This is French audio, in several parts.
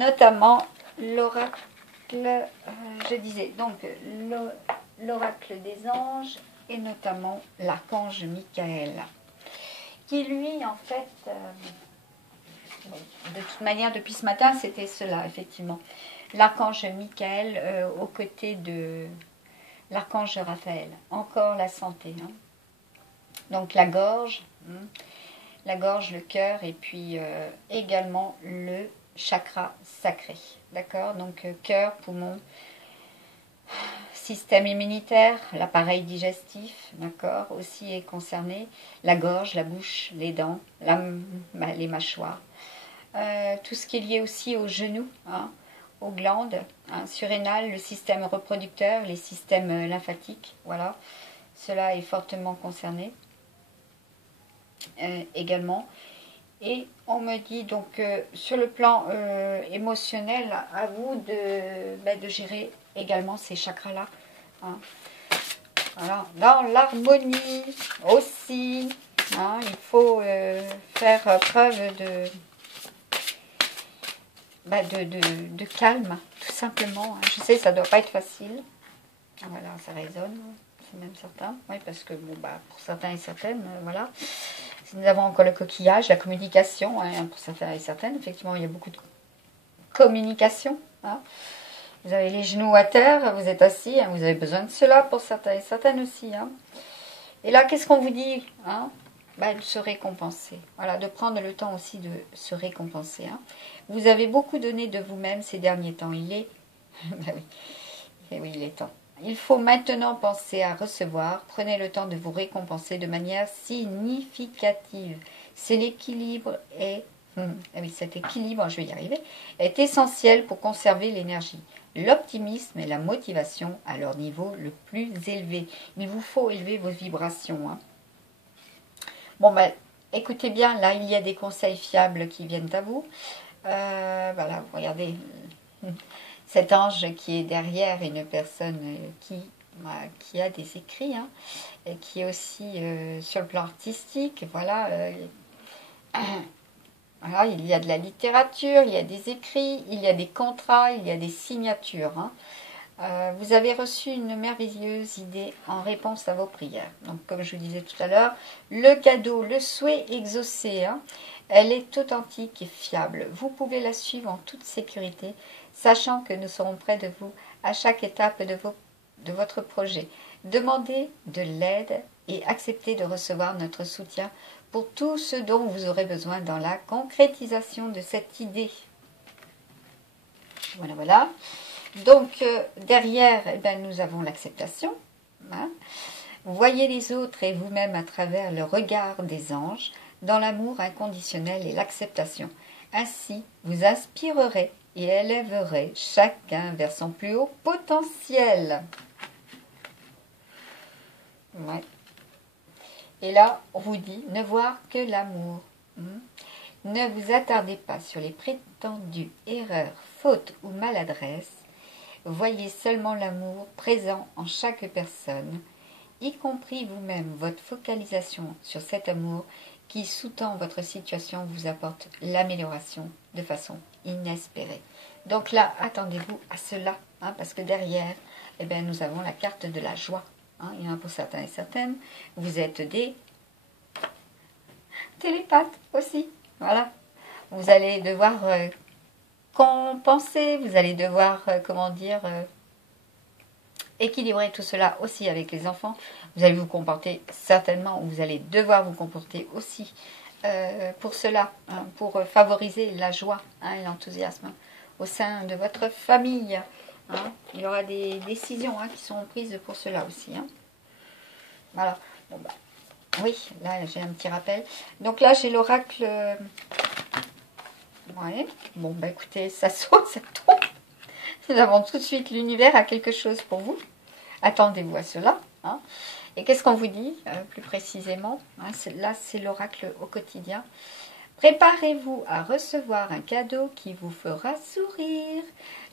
notamment l'oracle, je disais, donc l'oracle des anges et notamment l'archange Michael, qui lui, en fait, bon, de toute manière, depuis ce matin, c'était cela, effectivement. L'archange Michael aux côtés de l'archange Raphaël. Encore la santé. Hein. Donc la gorge, le cœur et puis également le chakra sacré. D'accord? Donc cœur, poumon, système immunitaire, l'appareil digestif, d'accord, aussi est concerné. La gorge, la bouche, les dents, les mâchoires. Tout ce qui est lié aussi aux genoux, hein, aux glandes, hein, surrénales, le système reproducteur, les systèmes lymphatiques, voilà. Cela est fortement concerné également. Et on me dit donc sur le plan émotionnel, à vous de gérer également ces chakras-là. Hein. Voilà. Dans l'harmonie aussi, hein, il faut faire preuve de calme, tout simplement. Hein. Je sais, ça ne doit pas être facile. Voilà, ça résonne, c'est même certain. Oui, parce que bon, pour certains et certaines, voilà. Nous avons encore le coquillage, la communication, hein, pour certains et certaines. Effectivement, il y a beaucoup de communication. Hein. Vous avez les genoux à terre, vous êtes assis, hein, vous avez besoin de cela pour certains et certaines aussi. Hein. Et là, qu'est-ce qu'on vous dit hein de se récompenser. Voilà, de prendre le temps aussi de se récompenser. Hein. Vous avez beaucoup donné de vous-même ces derniers temps. Il est... oui, il est temps. Il faut maintenant penser à recevoir. Prenez le temps de vous récompenser de manière significative. C'est l'équilibre et cet équilibre, je vais y arriver, est essentiel pour conserver l'énergie, l'optimisme et la motivation à leur niveau le plus élevé. Il vous faut élever vos vibrations. Hein. Bon, écoutez bien, là, il y a des conseils fiables qui viennent à vous. Voilà, vous regardez cet ange qui est derrière une personne qui a des écrits, hein, et qui est aussi sur le plan artistique, voilà. Voilà, il y a de la littérature, il y a des écrits, il y a des contrats, il y a des signatures. Hein. Vous avez reçu une merveilleuse idée en réponse à vos prières. Donc, comme je vous disais tout à l'heure, le cadeau, le souhait exaucé, hein, elle est authentique et fiable. Vous pouvez la suivre en toute sécurité, sachant que nous serons près de vous à chaque étape de votre projet. Demandez de l'aide et acceptez de recevoir notre soutien pour tout ce dont vous aurez besoin dans la concrétisation de cette idée. Voilà, voilà. Donc, derrière, nous avons l'acceptation. Hein. Voyez les autres et vous-même à travers le regard des anges, dans l'amour inconditionnel et l'acceptation. Ainsi, vous inspirerez et élèverez chacun vers son plus haut potentiel. Ouais. Et là, on vous dit, ne voir que l'amour. Ne vous attardez pas sur les prétendues erreurs, fautes ou maladresses. Voyez seulement l'amour présent en chaque personne, y compris vous-même. Votre focalisation sur cet amour qui sous-tend votre situation vous apporte l'amélioration de façon inespérée. Donc là, attendez-vous à cela, hein, parce que derrière, nous avons la carte de la joie. Hein, il y en a pour certains et certaines. Vous êtes des télépathes aussi. Voilà. Vous allez devoir compenser, vous allez devoir, équilibrer tout cela aussi avec les enfants. Vous allez vous comporter certainement, ou vous allez devoir vous comporter aussi pour cela, hein, pour favoriser la joie, hein, et l'enthousiasme au sein de votre famille. Hein. Il y aura des décisions, hein, qui seront prises pour cela aussi. Hein. Voilà. Bon, oui, là j'ai un petit rappel. Donc là j'ai l'oracle. Ouais. Bon, écoutez, ça saute, ça tombe. Nous avons tout de suite l'univers a quelque chose pour vous. Attendez-vous à cela. Hein. Et qu'est-ce qu'on vous dit plus précisément, hein, là, c'est l'oracle au quotidien. Préparez-vous à recevoir un cadeau qui vous fera sourire.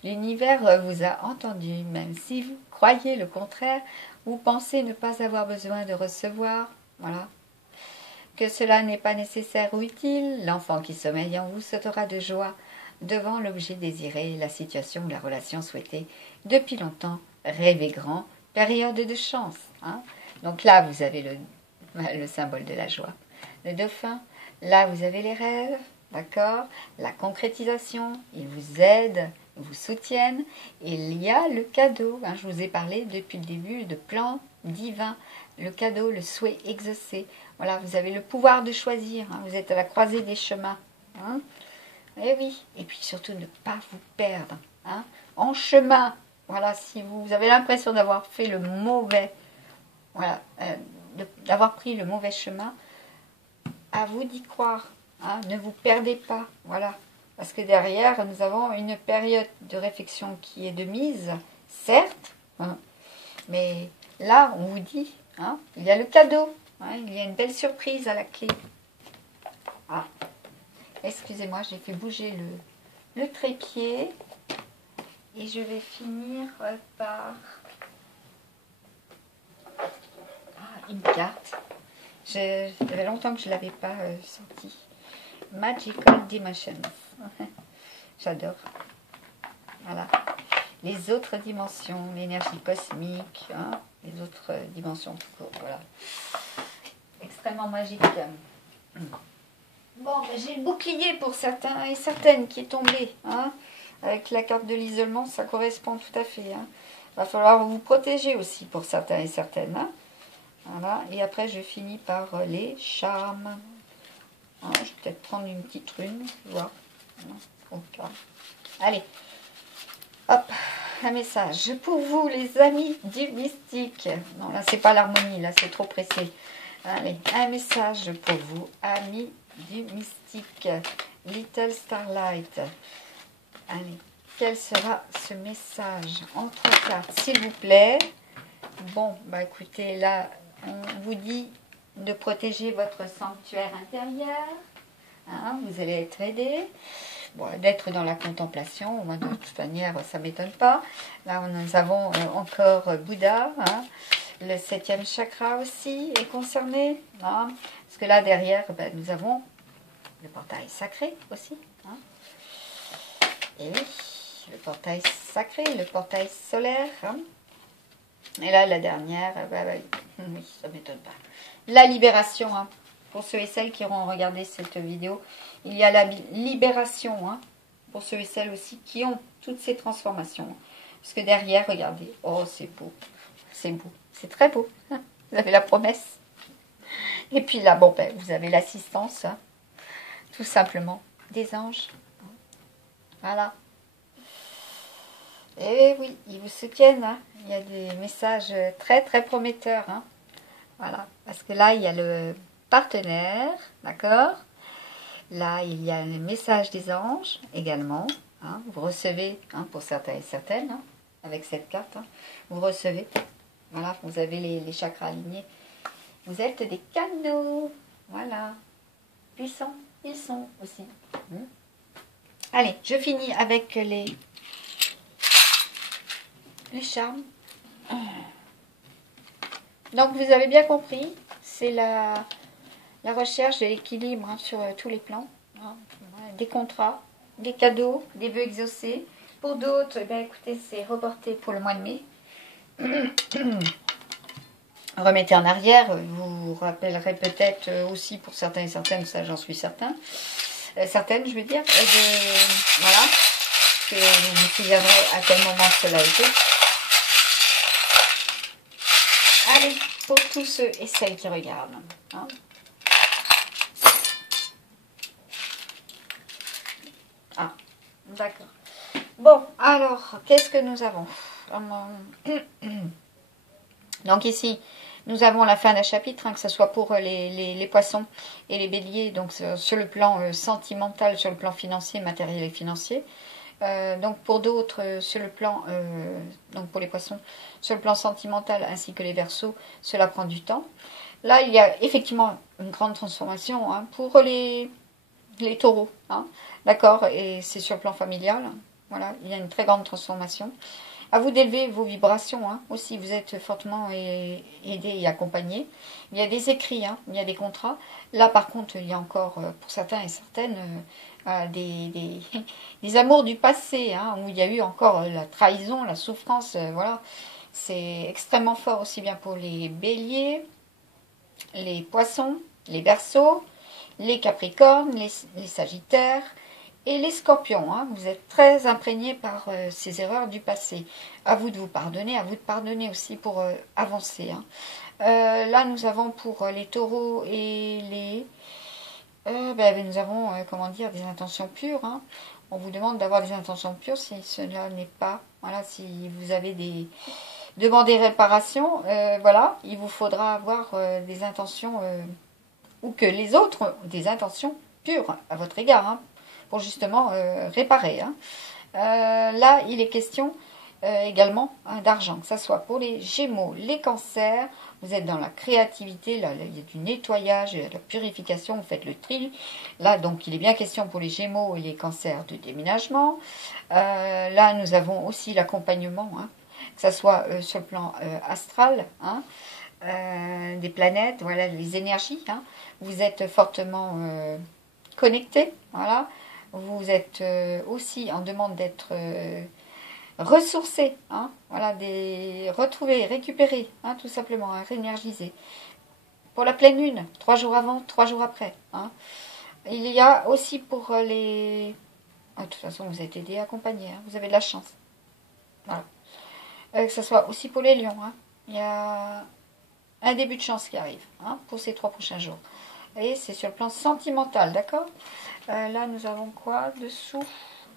L'univers vous a entendu, même si vous croyez le contraire, vous pensez ne pas avoir besoin de recevoir. Voilà. Que cela n'est pas nécessaire ou utile, l'enfant qui sommeille en vous sautera de joie devant l'objet désiré, la situation ou la relation souhaitée depuis longtemps, rêvez grand, période de chance. Hein. Donc là, vous avez le symbole de la joie. Le dauphin, là, vous avez les rêves, d'accord? La concrétisation, ils vous aident, ils vous soutiennent. Et il y a le cadeau, hein, je vous ai parlé depuis le début de plan divin. Le cadeau, le souhait exaucé. Voilà, vous avez le pouvoir de choisir, hein, vous êtes à la croisée des chemins. Hein. Et oui, et puis surtout ne pas vous perdre. Hein, en chemin, voilà, si vous avez l'impression d'avoir fait le mauvais, voilà, d'avoir pris le mauvais chemin, à vous d'y croire. Hein, ne vous perdez pas, voilà. Parce que derrière, nous avons une période de réflexion qui est de mise, certes, hein, mais là, on vous dit, hein, il y a le cadeau, hein, il y a une belle surprise à la clé. Ah, excusez-moi, j'ai fait bouger le trépied. Et je vais finir par une carte. Ça fait longtemps que je ne l'avais pas sortie. Magical Dimensions. J'adore. Voilà. Les autres dimensions, l'énergie cosmique, hein, les autres dimensions. Voilà. Extrêmement magique. Bon, ben, j'ai le bouclier pour certains et certaines qui est tombé. Hein. Avec la carte de l'isolement, ça correspond tout à fait. Hein. Va falloir vous protéger aussi pour certains et certaines. Hein. Voilà. Et après, je finis par les charmes. Hein, je vais peut-être prendre une petite rune. Voir. Voilà. Allez. Hop. Un message. Pour vous, les amis du mystique. Non, là, c'est pas l'harmonie. Là, c'est trop pressé. Allez. Un message pour vous, amis du mystique. Little Starlight. Allez, quel sera ce message en 3 cartes, s'il vous plaît? Bon, bah écoutez, là, on vous dit de protéger votre sanctuaire intérieur. Hein, vous allez être aidé. Bon, d'être dans la contemplation, moi, de toute manière, ça ne m'étonne pas. Là, nous avons encore Bouddha. Hein, le 7e chakra aussi est concerné. Hein, parce que là, derrière, ben, nous avons le portail sacré aussi. Hein. Et oui, le portail sacré, le portail solaire. Hein. Et là, la dernière, oui, ça ne m'étonne pas. La libération, hein. Pour ceux et celles qui auront regardé cette vidéo, il y a la libération, hein. Pour ceux et celles aussi qui ont toutes ces transformations. Parce que derrière, regardez, oh, c'est beau, c'est très beau. Hein. Vous avez la promesse. Et puis là, bon, ben, vous avez l'assistance, hein. Tout simplement, des anges. Voilà. Et oui, ils vous soutiennent. Hein. Il y a des messages très très prometteurs. Hein. Voilà. Parce que là, il y a le partenaire. D'accord. Là, il y a le message des anges également. Hein. Vous recevez, hein, pour certains et certaines, hein, avec cette carte, hein, vous recevez. Voilà, vous avez les chakras alignés. Vous êtes des canaux. Voilà. Puissants, ils sont aussi. Allez, je finis avec les charmes. Donc, vous avez bien compris, c'est la recherche de l'équilibre, hein, sur tous les plans. Hein, des contrats, des cadeaux, des vœux exaucés. Pour d'autres, ben, écoutez, c'est reporté pour le mois de mai. Remettez en arrière, vous vous rappellerez peut-être aussi pour certains et certaines, ça j'en suis certain. Certaines, je veux dire, voilà, que vous vous souviendrez à quel moment cela a été. Allez, pour tous ceux et celles qui regardent. Hein. Ah, d'accord. Bon, alors, qu'est-ce que nous avons? Donc ici, nous avons la fin d'un chapitre, hein, que ce soit pour les poissons et les béliers, donc sur le plan sentimental, sur le plan financier, matériel et financier. Donc pour d'autres, sur le plan, donc pour les poissons, sur le plan sentimental ainsi que les verseaux, cela prend du temps. Là, il y a effectivement une grande transformation, hein, pour les taureaux. Hein, d'accord, et c'est sur le plan familial. Hein, voilà, il y a une très grande transformation. À vous d'élever vos vibrations, hein, aussi, vous êtes fortement aidés et accompagnés. Il y a des écrits, hein, il y a des contrats. Là, par contre, il y a encore, pour certains et certaines, des amours du passé, hein, où il y a eu encore la trahison, la souffrance, voilà. C'est extrêmement fort aussi bien pour les béliers, les poissons, les verseaux, les capricornes, les sagittaires et les scorpions. Hein. Vous êtes très imprégnés par ces erreurs du passé. À vous de vous pardonner, à vous de pardonner aussi pour avancer. Hein. Là, nous avons pour les taureaux et les... nous avons, comment dire, des intentions pures. Hein. On vous demande d'avoir des intentions pures si cela n'est pas... Voilà, si vous avez des... Demandez réparation, voilà, il vous faudra avoir des intentions... ou que les autres ont des intentions pures à votre égard, hein, pour justement réparer. Hein. Là, il est question également hein, d'argent, que ce soit pour les Gémeaux, les Cancers, vous êtes dans la créativité, là, il y a du nettoyage, de la purification, vous faites le tri. Là, donc, il est bien question pour les Gémeaux et les Cancers de déménagement. Là, nous avons aussi l'accompagnement, hein, que ce soit sur le plan astral, hein, des planètes, voilà, les énergies. Hein. Vous êtes fortement connecté, voilà. Vous êtes aussi en demande d'être ressourcé, hein, voilà, retrouver, récupérer, hein, tout simplement, hein, réénergiser. Pour la pleine lune, 3 jours avant, 3 jours après. Hein. Il y a aussi pour les... Ah, de toute façon, vous êtes aidé et accompagné, hein, vous avez de la chance. Voilà. Que ce soit aussi pour les lions, hein. Il y a un début de chance qui arrive hein, pour ces 3 prochains jours. Et c'est sur le plan sentimental, d'accord. Là, nous avons quoi dessous?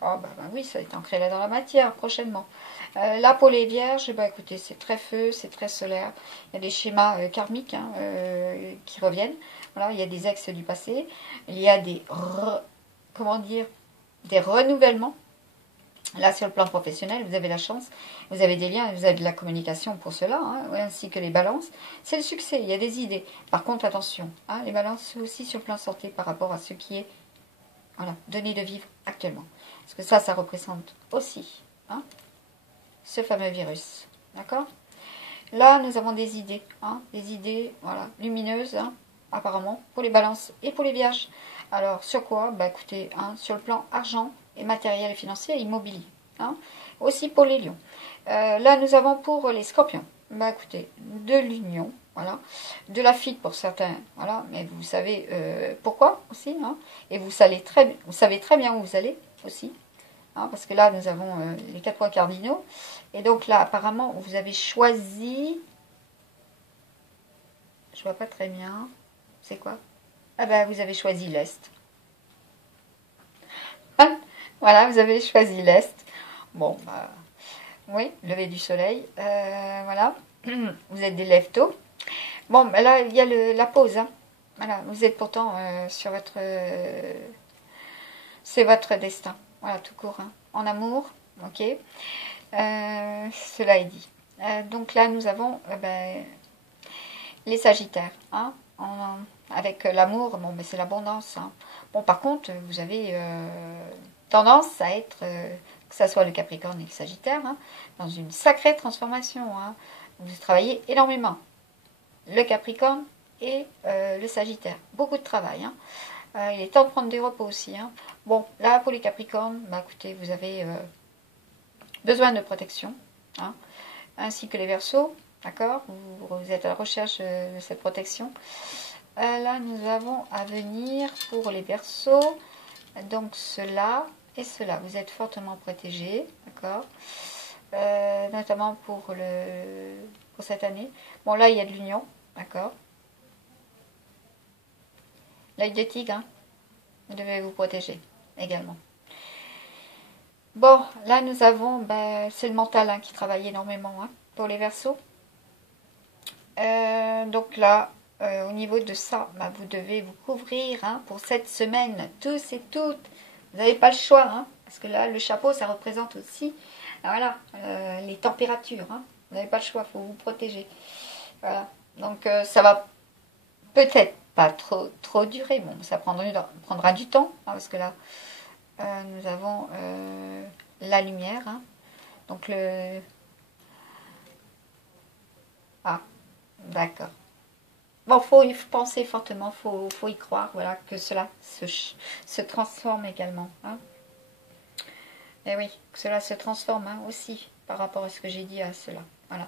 Oh, oui, ça va être ancré là dans la matière prochainement. Là, pour les vierges, écoutez, c'est très feu, c'est très solaire. Il y a des schémas karmiques hein, qui reviennent. Voilà, il y a des ex du passé. Il y a des, comment dire, des renouvellements. Là, sur le plan professionnel, vous avez la chance, vous avez des liens, vous avez de la communication pour cela, hein, ainsi que les balances. C'est le succès, il y a des idées. Par contre, attention, hein, les balances aussi sur le plan santé par rapport à ce qui est voilà, donné de vivre actuellement. Parce que ça représente aussi hein, ce fameux virus. D'accord? Là, nous avons des idées voilà, lumineuses, hein, apparemment, pour les balances et pour les vierges. Alors, sur quoi? Écoutez, hein, sur le plan argent, et matériel, financier et immobilier. Hein. Aussi pour les lions. Là, nous avons pour les scorpions. Écoutez, de l'union, voilà, de la fuite pour certains, voilà, mais vous savez pourquoi aussi, hein, et vous savez très bien où vous allez aussi, hein, parce que là, nous avons les 4 points cardinaux, et donc là, apparemment, vous avez choisi, je vois pas très bien, c'est quoi? Ah vous avez choisi l'Est. Voilà, vous avez choisi l'Est. Bon, oui, lever du soleil. Voilà, vous êtes des lève-tôt. Bon, là, il y a la pause. Hein. Voilà, vous êtes pourtant sur votre... c'est votre destin. Voilà, tout court. Hein. En amour, ok. Cela est dit. Donc là, nous avons les Sagittaires. Hein, avec l'amour, bon, c'est l'abondance. Hein. Bon, par contre, vous avez... tendance à être, que ce soit le Capricorne et le Sagittaire, hein, dans une sacrée transformation. Hein. Vous travaillez énormément. Le Capricorne et le Sagittaire. Beaucoup de travail. Hein. Il est temps de prendre des repos aussi. Hein. Bon, là, pour les Capricornes, écoutez, vous avez besoin de protection. Hein, ainsi que les Verseaux. D'accord, vous êtes à la recherche de cette protection. Là, nous avons à venir pour les Verseaux. Donc, cela... et cela, vous êtes fortement protégés, d'accord, notamment pour cette année. Bon, là, il y a de l'union, d'accord. L'œil de tigre, hein, vous devez vous protéger également. Bon, là, nous avons, c'est le mental hein, qui travaille énormément hein, pour les Verseaux. Donc là, au niveau de ça, vous devez vous couvrir hein, pour cette semaine, tous et toutes. Vous n'avez pas le choix, hein, parce que là, le chapeau, ça représente aussi voilà, les températures. Hein. Vous n'avez pas le choix, il faut vous protéger. Voilà. Donc, ça va peut-être pas trop durer. Bon, ça prendra du temps, hein, parce que là, nous avons la lumière. Hein. Donc, le... Ah, d'accord. Bon, faut y penser fortement, faut y croire, voilà, que cela se transforme également. Hein. Et oui, que cela se transforme hein, aussi par rapport à ce que j'ai dit à cela. Voilà.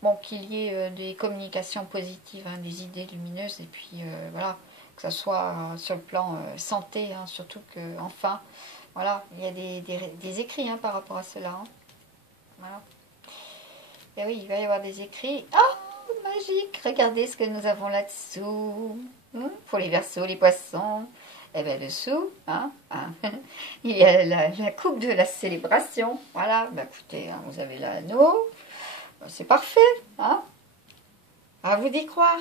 Bon, qu'il y ait des communications positives, hein, des idées lumineuses, et puis voilà, que ce soit sur le plan santé, hein, surtout que enfin, voilà, il y a des écrits hein, par rapport à cela. Hein. Voilà. Et oui, il va y avoir des écrits. Oh, magique! Regardez ce que nous avons là-dessous. Pour les Verseaux, les Poissons. Et bien dessous, hein, il y a la coupe de la célébration. Voilà, bah, écoutez, hein, vous avez l'anneau. C'est parfait, hein. À vous d'y croire.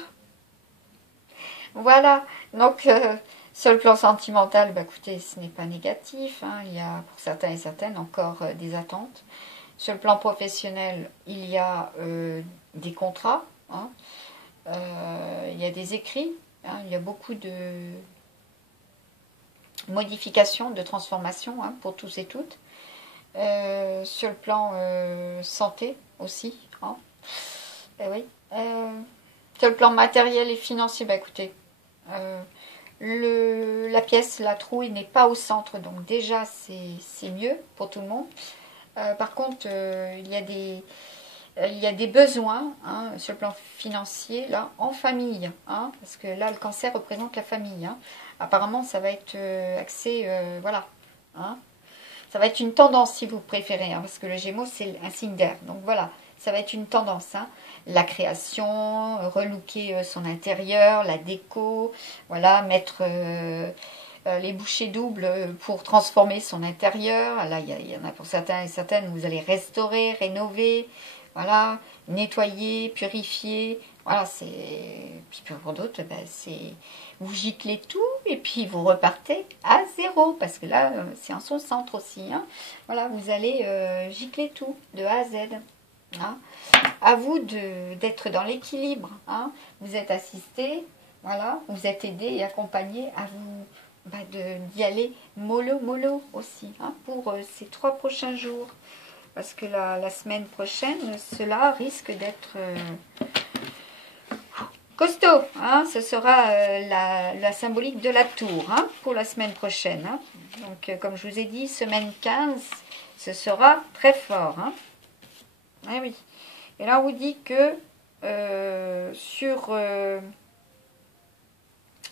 Voilà, donc sur le plan sentimental, bah, écoutez, ce n'est pas négatif. Hein. Il y a pour certains et certaines encore des attentes. Sur le plan professionnel, il y a des contrats, hein. Il y a des écrits, hein. Il y a beaucoup de modifications, de transformations hein, pour tous et toutes. Sur le plan santé aussi. Hein. Et oui. Sur le plan matériel et financier, bah écoutez, la pièce, la trouille n'est pas au centre, donc déjà c'est mieux pour tout le monde. Par contre, il y a des besoins hein, sur le plan financier là en famille, hein, parce que là le cancer représente la famille. Hein. Apparemment, ça va être axé, voilà. Hein. Ça va être une tendance si vous préférez, hein, parce que le Gémeaux c'est un signe d'air. Donc voilà, ça va être une tendance. Hein. La création, relooker son intérieur, la déco, voilà, mettre les bouchées doubles pour transformer son intérieur. Là, il y en a pour certains et certaines, vous allez restaurer, rénover, voilà, nettoyer, purifier. Voilà, puis pour d'autres, ben, c'est vous giclez tout et puis vous repartez à zéro parce que là, c'est en son centre aussi. Hein. Voilà, vous allez gicler tout de A à Z. Hein. À vous d'être dans l'équilibre. Hein. Vous êtes assisté, voilà, vous êtes aidé et accompagné à vous d'y aller mollo aussi hein, pour ces 3 prochains jours. Parce que la semaine prochaine, cela risque d'être costaud. Hein, ce sera la symbolique de la tour hein, pour la semaine prochaine. Hein. Donc, comme je vous ai dit, semaine 15, ce sera très fort. Hein. Ah oui. Et là, on vous dit que sur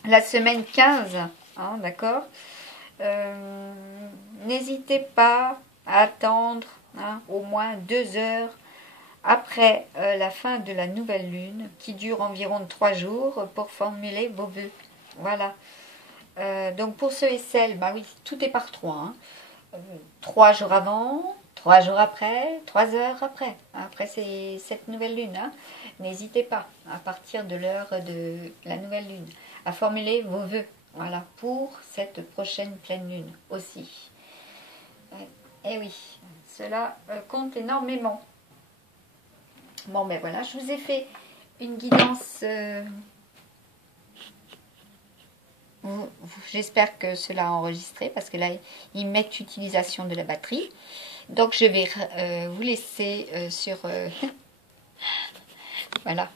la semaine 15, hein, d'accord, n'hésitez pas à attendre hein, au moins 2 heures après la fin de la nouvelle lune, qui dure environ 3 jours, pour formuler vos vœux. Voilà. Donc pour ceux et celles, bah oui, tout est par 3. Hein. 3 jours avant, 3 jours après, 3 heures après. Après c'est cette nouvelle lune. Hein. N'hésitez pas, à partir de l'heure de la nouvelle lune, à formuler vos vœux. Voilà, pour cette prochaine pleine lune aussi. Et oui, cela compte énormément. Bon, ben voilà, je vous ai fait une guidance. J'espère que cela a enregistré parce que là, ils mettent utilisation de la batterie. Donc, je vais vous laisser sur... voilà.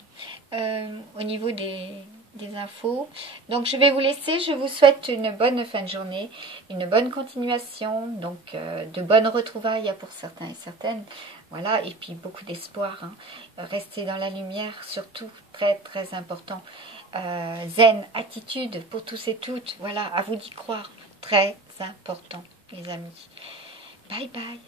Au niveau des infos. Donc, je vais vous laisser. Je vous souhaite une bonne fin de journée, une bonne continuation. Donc, de bonnes retrouvailles pour certains et certaines. Voilà, et puis beaucoup d'espoir. Hein. Rester dans la lumière, surtout, très très important. Zen, attitude pour tous et toutes. Voilà, à vous d'y croire. Très important, les amis. Bye bye.